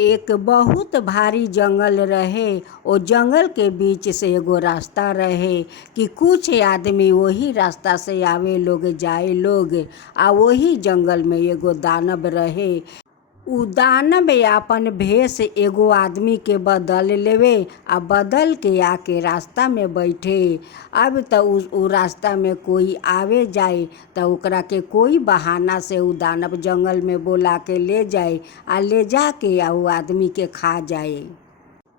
एक बहुत भारी जंगल रहे। ओ जंगल के बीच से एगो रास्ता रहे कि कुछ आदमी वही रास्ता से आवे लोग जाए लोग। आ वही जंगल में एगो दानव रहे। उ दानव आपन भेष एगो आदमी के बदल लेवे आ बदल के आके रास्ता में बैठे। अब त उ रास्ता में कोई आवे जाए त ओकरा के कोई बहाना से उ दानव जंगल में बोला के ले जाए आ ले जाके आ उ आदमी के खा जाए।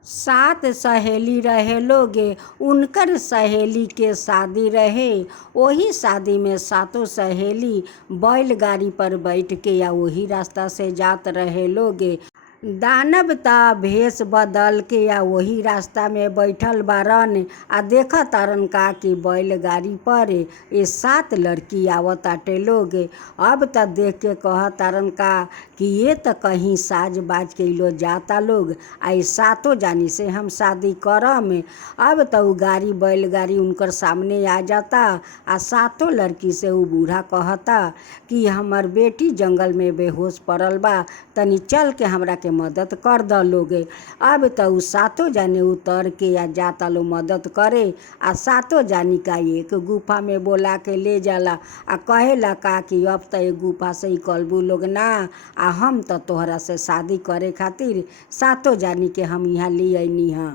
7 सहेली रहे लोगे। उनकर सहेली के शादी रहे। वही शादी में 7 सहेली बैलगाड़ी पर बैठ के या वही रास्ता से जात रहे लोगे। दानव ता भेष बदल के या वही रास्ता में बैठल बारन आ देख तारन का कि बैलगाड़ी पर ये 7 लड़की आवत आटे लोग। अब त देख के कह तारन का कि ये त कहीं साज बाज के लो जाता लोग आ 7 जानी से हम शादी करम। अब त उ गाड़ी बैलगाड़ी उनकर सामने आ जाता आ 7 लड़की से उ बूढ़ा कहता कि हमर बेटी जंगल में बेहोश पड़ल बा, तनी चल के हमरा के मदद कर द लोगे। अब त उ 7 जाने उतर के आ जाता लो मदद करे आ 7 जानी का एक गुफा में बोला के ले जाला आ कहेला का कि अब त एक गुफा से ही कलबू लोग ना आ हम त तोहरा से शादी करे खातिर 7 जानी के हम यहाँ ले आईनी हाँ।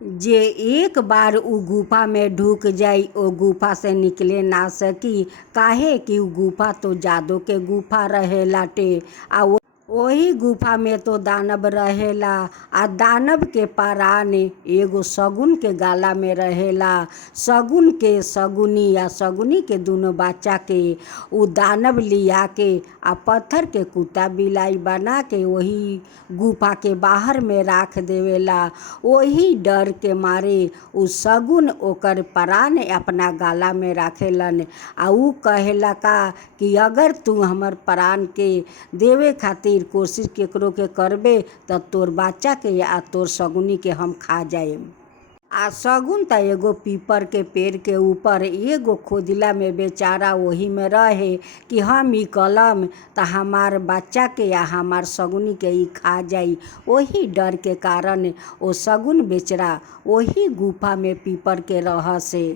जे एक बार उ गुफा में ढुक जाई ओ गुफा से निकले ना सकी, काहे कि उ गुफा तो जादू के गुफा रहेलाटे। आ वही गुफा में तो दानव रहेला आ दानव के परान एगो सगुन के गाला में रहेला। सगुन के सगुनी या सगुनी के दोनों बच्चा के उ दानव लिया के आ पत्थर के कुत्ता बिलाई बना के वही गुफा के बाहर में राख देवेला। वही डर के मारे उ सगुन ओकर परान अपना गाला में राखेलन आ उ कहेला का कि अगर तू हमर परान के देवे खातिर कोशिश केकरो के करबे त तोर बच्चा के आ तोर सगुनी के हम खा जाए। आ सगुन त एगो पीपर के पेड़ के ऊपर एगो खोदिला में बेचारा वही में रहे कि हम ई कलम त हमार बच्चा के या हमार सगुनी के ई खा जाई। वही डर के कारण ओ सगुन बेचारा वही गुफा में पीपर के रह से।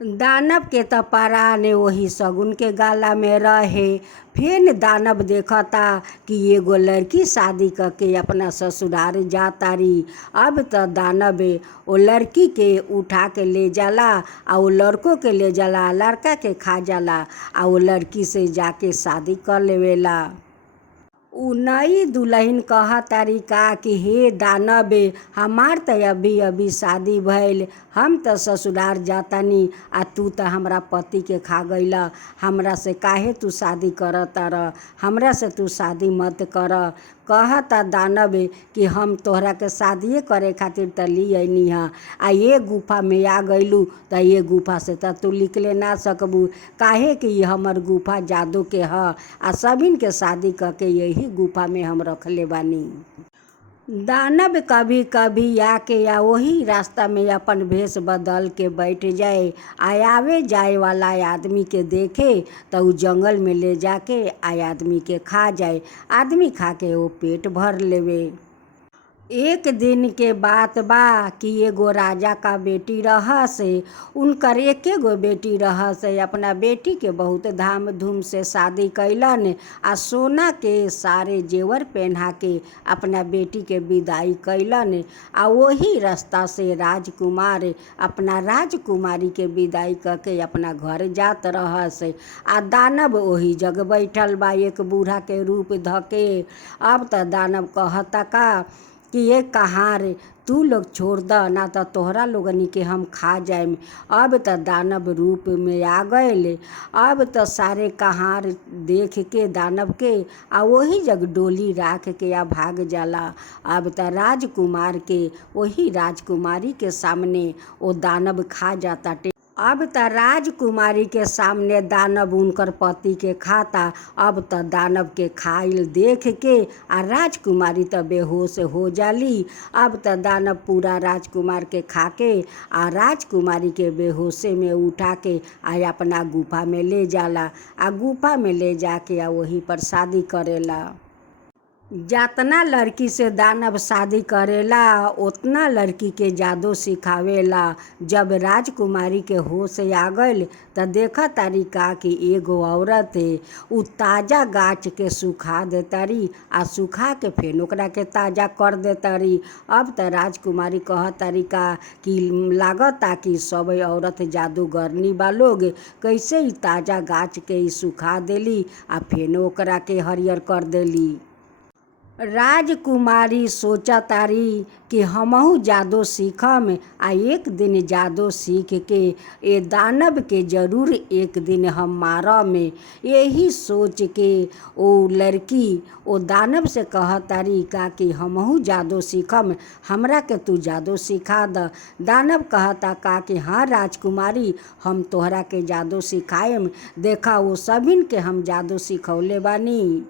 दानव के त परान वही सगुन के गाला में रहे। फिर दानव देखता कि एगो लड़की शादी करके अपना ससुराल जातारी। अब त दानव ओ लड़की के उठा के ले जाला आ वो लड़कों के ले जाला, लड़का के खा जाला आ वो लड़की से जाके शादी कर लेवेला। उ नई दुल्हन कह तारी का कि हे दानव हमार त अभी अभी शादी भइल, हम त ससुराल जातानी आ तू त हमरा पति के खा गईला, हमरा से काहे तू शादी करता र, हमरा से तू शादी मत कर। कहता दानव कि हम तोहरा के शादिये करे खातिर त ली आईनी हाँ आ ये गुफा में आ गईलू त ये गुफा से त तू निकले ना सकबू, काहे कि ये हमर गुफा जादू के ह आ सबिन के शादी करके यही गुफा में हम रखले बानी। दानव कभी कभी आके या वही रास्ता में अपन भेष बदल के बैठ जाए आ आवे जाए वाला आदमी के देखे तो उ जंगल में ले जाके आदमी के खा जाए। आदमी खा के वो पेट भर लेवे। एक दिन के बात बा कि एगो राजा का बेटी रह से, उनकर एके गो बेटी रह से। अपना बेटी के बहुत धाम धूम से शादी कैलन आ सोना के सारे जेवर पहना के अपना बेटी के विदाई कैलन आ वही रास्ता से राजकुमार अपना राजकुमारी के विदाई करके अपना घर जात रह से। आ दानव वही जग बैठल बा एक बूढ़ा के रूप धके। अब त दानव कहता का कि ये कहार तू लोग छोड़ द ना तो तोहरा लोगनी के हम खा जाएम। अब त दानव रूप में आ गए। अब त सारे कहार देख के दानव के आ वही जग डोली राख के आ भाग जाला। अब त राजकुमार के वही राजकुमारी के सामने वो दानव खा जाता। अब त राजकुमारी के सामने दानव उनकर पति के खाता। अब त दानव के खाइल देख के आ राजकुमारी त बेहोश हो जाली। अब त दानव पूरा राजकुमार के खा के आ राजकुमारी के बेहोशे में उठा के आ अपना गुफा में ले जाला आ गुफा में ले जाके आ वही पर शादी करेला। जातना लड़की से दानव शादी करेला ओतना लड़की के जादू सिखावेला। जब राजकुमारी के होश आ गइल त देखा तारी का कि एगो औरत उ ताजा गाछ के सुखा देतारी आ सुखा के फिर ओकरा के ताजा कर देतारी। अब त राजकुमारी कहतारी का कि लागता कि सब औरत जादूगरनी बा लोग, कैसे ई ताजा गाछ के ई सुखा देली आ फिर ओकरा के हरियर कर देली। राजकुमारी सोचतारी कि हमहू जादू सीखम आ एक दिन जादू सीख के ए दानव के जरूर एक दिन हम मारम। यही सोच के ओ लड़की ओ दानव से कहतारी का कि हमहू जादू सीखम, हमरा के तू जादू सिखा द। दानव कहता का कि हाँ राजकुमारी, हम तोहरा के जादू सिखाएम, देखा वो सभिन के हम जादू सिखौले बानी।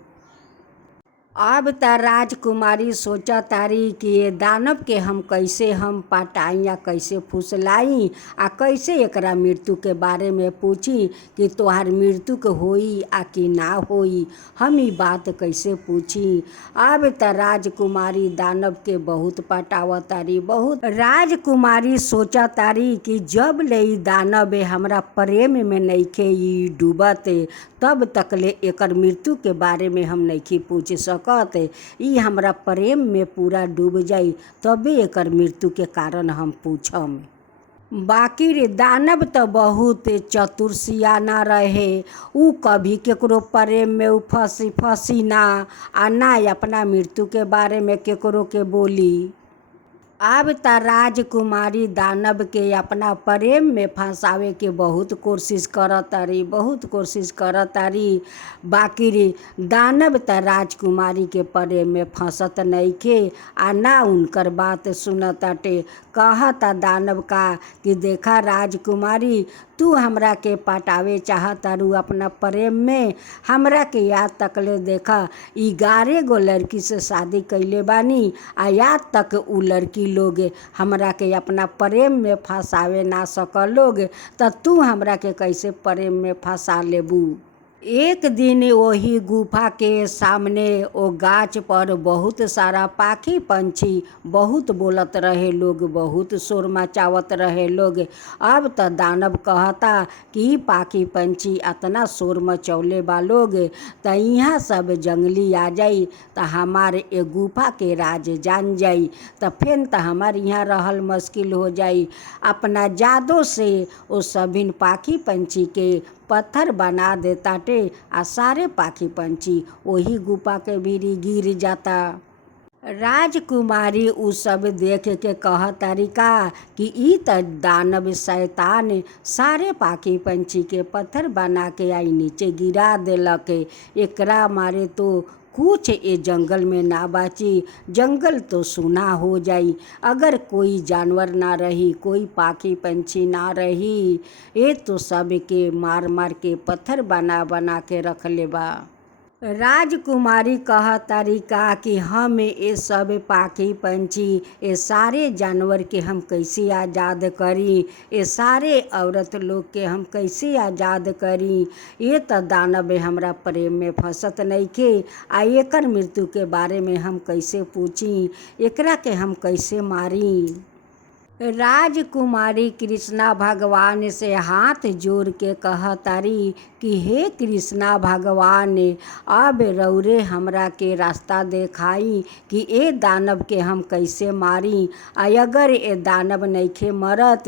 अब त राजकुमारी सोचतारी कि ये दानव के हम कैसे हम पटाई या कैसे फुसलाई आ कैसे एकरा मृत्यु के बारे में पूछी कि तोहार मृत्यु के होई आ कि ना होई, हम ई बात कैसे पूछी। अब त राजकुमारी दानव के बहुत पटावतारी। बहुत राजकुमारी सोचतारी कि जब ले ई दानव हमरा प्रेम में नइखे ई डूबत तब तक ले एकर मृत्यु के बारे में हम नइखे पूछ सकत। ई हमरा प्रेम में पूरा डूब जाई तबे एकर मृत्यु के कारण हम पूछम। बाकी रे दानव तो बहुत चतुर सियाना रहे, उ कभी केकरो प्रेम में उ फंसी ना आ ना अपना मृत्यु के बारे में केकरो के बोली। अब त राजकुमारी दानव के अपना प्रेम में फंसावे के बहुत कोशिश करतारी, बहुत कोशिश करतारी। बाकी रे दानव त राजकुमारी के प्रेम में फंसत नइखे आ ना उनकर बात सुनताटे। कहता दानव का कि देखा राजकुमारी, तू हमरा के पटावे चाहतारू अपना प्रेम में, हमरा के याद तक ले देखा 11 गो लड़की से शादी कैले बानी आ याद तक उ लड़की लोग हमरा के अपना प्रेम में फंसावे ना सकल लोग, त तू हमरा के कैसे प्रेम में फंसा लेबू। एक दिन वही गुफा के सामने ओ गाछ पर बहुत सारा पाखी पंछी बहुत बोलत रहे लोग, बहुत शोर मचावत रहे लोग। अब त दानव कहता कि पाखी पंछी अतना शोर मचौले बा लोग त यहाँ सब जंगली आ जाई त हमारे ए गुफा के राज जान जाई त फिर त हमार यहाँ रहल मुश्किल हो जाई। अपना जादू से ओ सभिन पाखी पंछी के पत्थर बना देताटे आ सारे पाखी पंछी वही गुफा के भीरी गिर जाता। राजकुमारी उ सब देख के कहतारी का कि ई त दानव शैतान सारे पाखी पंछी के पत्थर बना के आई नीचे गिरा देलक। एकरा मारे तो कुछ ए जंगल में ना बाची, जंगल तो सूना हो जाई अगर कोई जानवर ना रही, कोई पाखी पंछी ना रही। ये तो सब के मार मार के पत्थर बना बना के रख ले बा। राजकुमारी कहतारी का कि हम ये सब पाखी पंछी ये सारे जानवर के हम कैसे आज़ाद करी, ये सारे औरत लोग के हम कैसे आज़ाद करी। ये त दानव हमरा प्रेम में फंसत नइखे आ एकर मृत्यु के बारे में हम कैसे पूछी, एकरा के हम कैसे मारी। राजकुमारी कृष्णा भगवान से हाथ जोड़ के कहतारी कि हे कृष्णा भगवान, अब रौरे हमरा के रास्ता देखाई कि ए दानव के हम कैसे मारी। अगर ए दानव नइखे मरत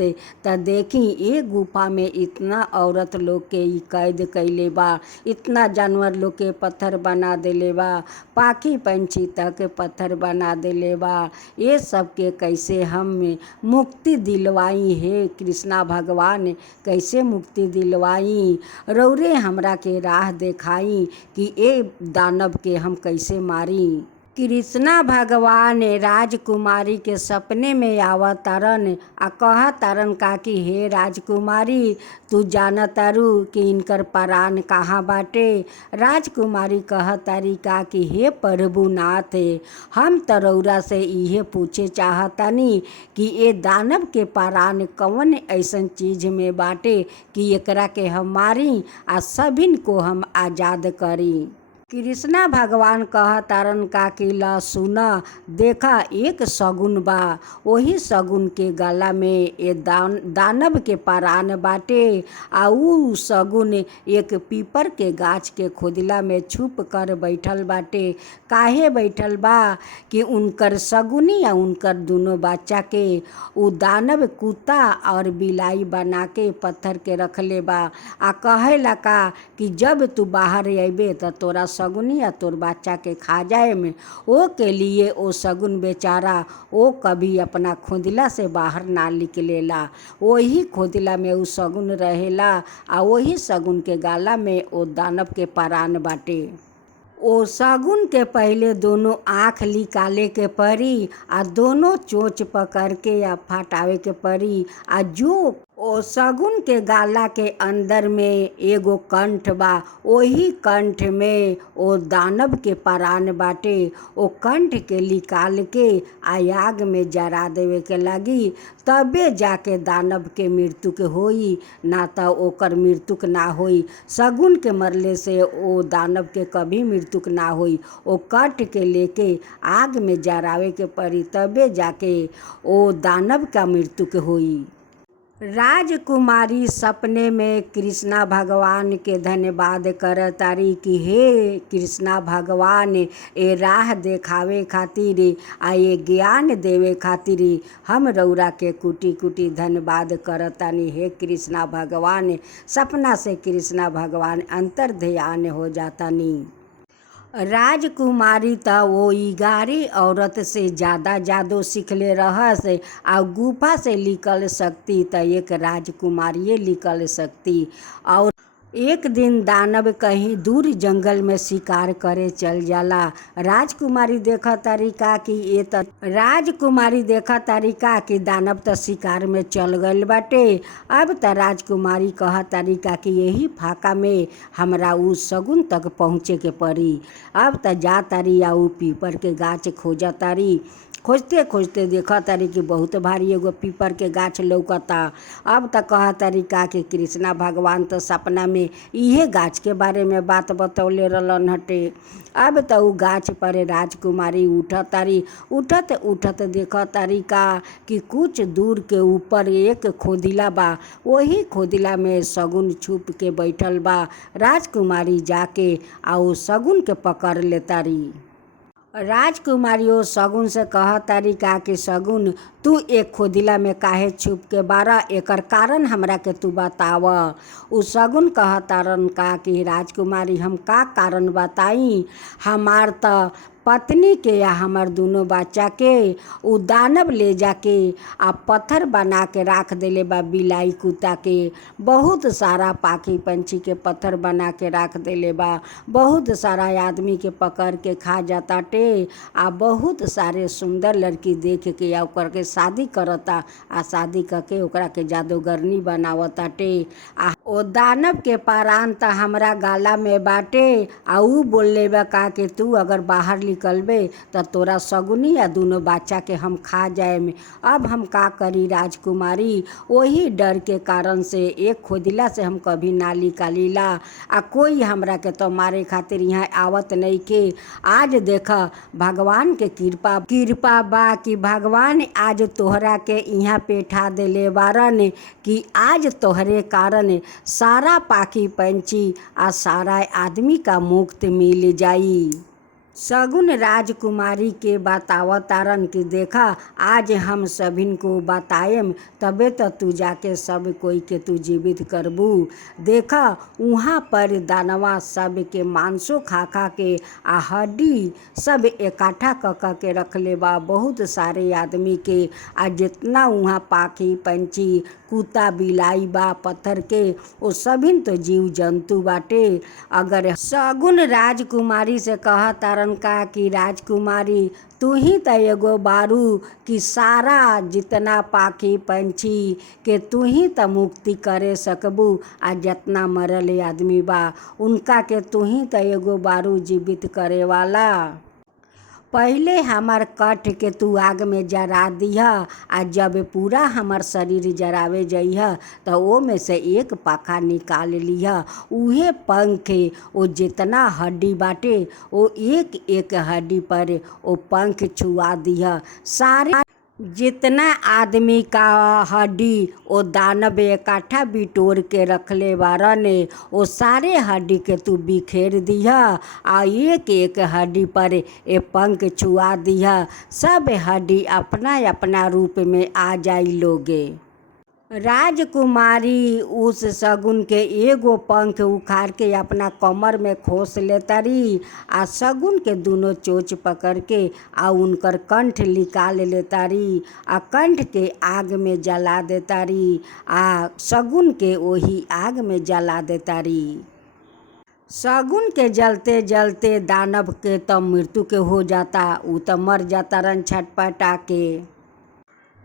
त देखी ए गुफा में इतना औरत लोग के ई कैद कैले बा, इतना जानवर लोग के पत्थर बना देले बा, पाखी पंछी तक पत्थर बना देले बा। ये सब के कैसे हम मुक्ति दिलवाई, हे कृष्णा भगवान कैसे मुक्ति दिलवाई। रौरे हमरा के राह देखाई कि ए दानव के हम कैसे मारी। कृष्णा भगवान राजकुमारी के सपने में आवतारन आ कहतारन का कि हे राजकुमारी, तू जानतारू कि इनकर प्राण कहाँ बाटे। राजकुमारी कहतारी का कि हे प्रभुनाथ, हम त रौरा से इहे पूछे चाहतानी कि ए दानव के प्राण कौन ऐसन चीज में बाटे कि एकरा के हम मारी आ सभिन को हम आज़ाद करी। कृष्णा भगवान कहतारन का कि ल सुना, देखा एक सगुन बा, वही सगुन के गला में ये दानव के परान बाटे। आ ऊ सगुन एक पीपर के गाछ के खोदिला में छुप कर बैठल बाटे। काहे बैठल बा कि उनकर सगुनी या उनकर दोनों बच्चा के ऊ दानव कुत्ता और बिलाई बना के पत्थर के रखले बा। आ कहेला का कि जब तू बाहर अबे तो तोरा सगुनी या तोर बच्चा के खा जाए में। ओ के लिए ओ सगुन बेचारा ओ कभी अपना खोदिला से बाहर ना निकलेला। वही खोदिला में ऊ सगुन रहेला। आ वही सगुन के गाला में ओ दानव के परान बाटे। ओ सगुन के पहले दोनों आँख निकाले के परी, आ दोनों चोंच पकड़ के या फटावे के परी। आ जो ओ सगुन के गाला के अंदर में एगो कंठ बा, वही कंठ में ओ दानव के परान बाटे। ओ कंठ के निकाल के आग में जरा देवे के लगी, तबे जाके दानव के मृत्यु के होई, ना तो ओकर मृत्यु ना होई। सगुन के मरले से ओ दानव के कभी मृत्यु ना होई। ओ कट के लेके आग में जरावे के पड़ी, तबे जाके ओ दानव का मृत्यु के होई। राजकुमारी सपने में कृष्णा भगवान के धन्यवाद करतारी कि हे कृष्णा भगवान, ए राह देखावे खातिर आ ये ज्ञान देवे खातिर हम रौरा के कुटी कुटी धन्यवाद करतानी। हे कृष्णा भगवान, सपना से कृष्णा भगवान अंतर ध्यान हो जातानी। राजकुमारी त वो 11 औरत से ज़्यादा जादू सीखले रहस। आ गुफा से निकल सकती त एक राजकुमारी निकल सकती। और एक दिन दानव कहीं दूर जंगल में शिकार करे चल जाला। राजकुमारी देखा तरीका कि ये त राजकुमारी देखा तरीका कि दानव त शिकार में चल गइल बाटे। अब त राजकुमारी कहा तरीका कि यही फाका में हमरा ऊ सगुन तक पहुँचे के पड़ी। अब त जा तारी आ ऊ पीपर के गाछ खोजा तारी। खोजते खोजते देखा तारी कि बहुत भारी एगो पीपर के गाछ लौकता। अब त कहा तारी का कि कृष्णा भगवान तो सपना में इहे गाछ के बारे में बात बतौले रहलन हटे। अब त ऊ गाछ पर राजकुमारी उठत तारी। उठत उठत देखा तारी का कि कुछ दूर के ऊपर एक खोदिला बा। वही खोदिला में सगुन छुप के बैठल बा। राजकुमारी जाके आ ऊ सगुन के पकड़ ले तारी। राजकुमारी ओ सगुन से कह तारी का कि सगुन, तू एक खोदिला में काहे छुप के बारा, एकर कारण हमरा के तू बताव। उ सगुन कह तारन का कि राजकुमारी हम का कारण बताई। हमार त पत्नी के या हमार दोनों बच्चा के उ दानव ले जाके आ पत्थर बना के राख देले बा। बिलाई कुत्ता के बहुत सारा पाखी पंछी के पत्थर बना के राख देले बा। बहुत सारा आदमी के पकड़ के खा जाताटे। आ बहुत सारे सुंदर लड़की देख के या ओकर के शादी करता। आ शादी करके ओकरा के जादूगरनी बनावताटे। आ ओ दानव के पारान त हमरा गाला में बाटे। आ ऊ बोलले बा का कि तू अगर बाहर निकलबे त तोरा सगुनी या दोनों बच्चा के हम खा जाएम। अब हम का करी राजकुमारी। वही डर के कारण से एक खोदिला से हम कभी ना निकालीला। आ कोई हमरा के तो मारे खातिर यहाँ आवत नहीं के। आज देख भगवान के कृपा बा कि भगवान आज तोहरा के यहाँ पेठा देले बारन कि आज तोहरे कारण सारा पाखी पंछी आ सारा आदमी का मुक्त मिल जाई। सगुन राजकुमारी के बतावतारन कि देखा आज हम सभिन को बताएम, तबे तो तू जाके सब कोई के तू जीवित करबू। देखा वहाँ पर दानवा सब के मांसो खा खा के आ हड्डी सब इकट्ठा क के रखले बा। बहुत सारे आदमी के आ जितना वहाँ पाखी पंछी कुत्ता बिलाई बा पत्थर के, वो सभिन तो जीव जंतु बाटे। अगर सगुन राजकुमारी से कह तारन का कि राजकुमारी तू ही त एगो बारू कि सारा जितना पाखी पंछी के तू ही त मुक्ति करे सकबू। आ जितना मरल आदमी बा उनका के तू ही त एगो बारू जीवित करे वाला। पहिले हमार कट के तू आग में जरा दिह, आ जब पूरा हमार शरीर जरावे जइह त ओमे से एक पाखा निकाल लिह। उहे पंख ओ जितना हड्डी बाटे ओ एक एक हड्डी पर ओ पंख छुआ दिह। सारे जितना आदमी का हड्डी ओ दानव इकट्ठा बिटोर के रखले बारन ओ सारे हड्डी के तू बिखेर दिह, आ एक एक हड्डी पर ए पंख छुआ दिह। सब हड्डी अपना अपना रूप में आ जाई लोगे। राजकुमारी उस शगुन के एगो पंख उखाड़ के अपना कमर में खोस लेतारी, आ शगुन के दोनों चोच पकड़ के आ उनकर कंठ निकाल लेतारी, आ कंठ के आग में जला देतारी, आ शगुन के वही आग में जला देतारी। शगुन के जलते जलते दानव के तो मृत्यु के हो जाता, उ तो मर जाता रन छटपटा के।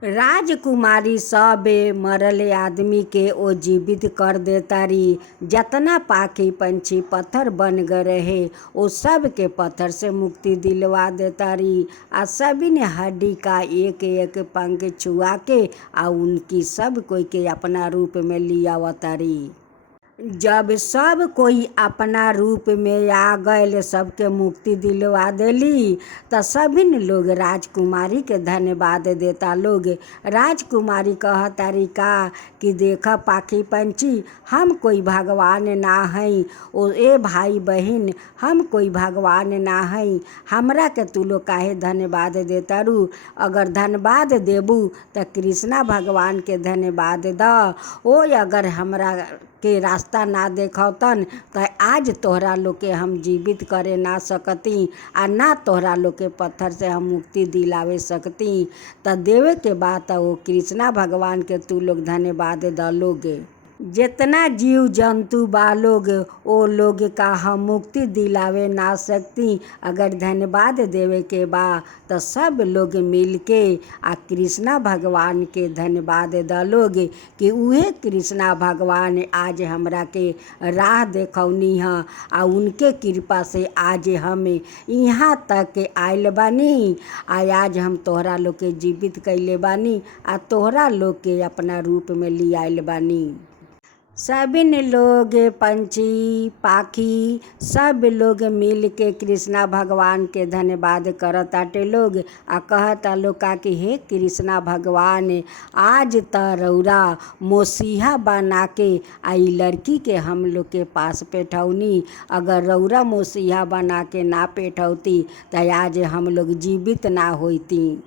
राजकुमारी सब मरले आदमी के ओ जीवित कर देतारी। जतना पाखी पंछी पत्थर बन गए रहे ओ सब के पत्थर से मुक्ति दिलवा देतारी, आ सभी ने हड्डी का एक एक पंख छुआ के आ उनकी सब कोई के अपना रूप में लियावतारी। जब सब कोई अपना रूप में आ गए, सबके मुक्ति दिलवा देली, तो सभी लोग राजकुमारी के धन्यवाद देता लोग। राजकुमारी कहतारी का कि देखा पाखी पंछी, हम कोई भगवान ना हई, ओ ए भाई बहन हम कोई भगवान ना हई, हमरा के तू लोग काहे धन्यवाद देतारू। अगर धन्यवाद देबू तो कृष्णा भगवान के धन्यवाद द। ओ अगर हमरा के रास्ता ना देखौतन तो आज तोहरा लोग के हम जीवित करे ना सकती, आ ना तोहरा लोग के पत्थर से हम मुक्ति दिलावे सकती। तो देवे के बाद वो कृष्णा भगवान के तू लोग धन्यवाद द लोगे। जितना जीव जंतु बा लोग ओ लोग का हम मुक्ति दिलावे ना सकती, अगर धन्यवाद देवे के बा तो सब लोग मिल के आ कृष्णा भगवान के धन्यवाद द लोग कि उहे कृष्णा भगवान आज हमरा के राह देखौनी है, आ उनके कृपा से आज हम यहाँ तक आयल बानी, आ आज हम तोहरा लोग के जीवित कैले बानी, आ तोहरा लोग के अपना रूप में ले आयल बानी। सभी लोग पंछी पाखी सब लोग मिल के कृष्णा भगवान के धन्यवाद करताटे लोग, आ कहता लोग का कि हे कृष्णा भगवान, आज त रौरा मोसीहा बना के आई लड़की के हम लोग के पास पेठौनी। अगर रौरा मोसीहा बना के ना पेठौती तो आज हम लोग जीवित ना होती।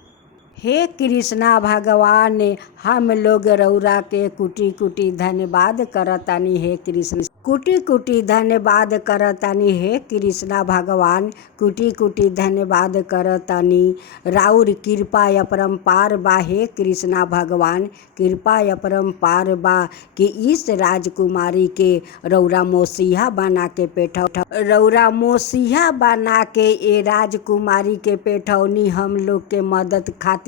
हे कृष्णा भगवान, हम लोग रौरा के कुटी कुटी धन्यवाद करतानी। हे कृष्ण कुटी कुटी धन्यवाद करतानी। हे कृष्णा भगवान कुटी कुटी धन्यवाद करतानी। राउर कृपा अपरंपार बा। हे कृष्णा भगवान कृपा अपरंपार बा कि इस राजकुमारी के रौरा मोसीहा बना के पेठौ रौरा मोसीहा बना के ए राजकुमारी के पेठौनी हम लोग के मदद खातिर।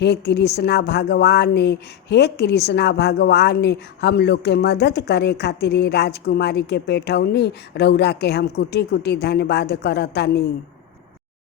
हे कृष्णा भगवान, हे कृष्णा भगवान हम लोग के मदद करे खातिर राजकुमारी के पेठौनी। रौरा के हम कुटी कुटी धन्यवाद करतानी।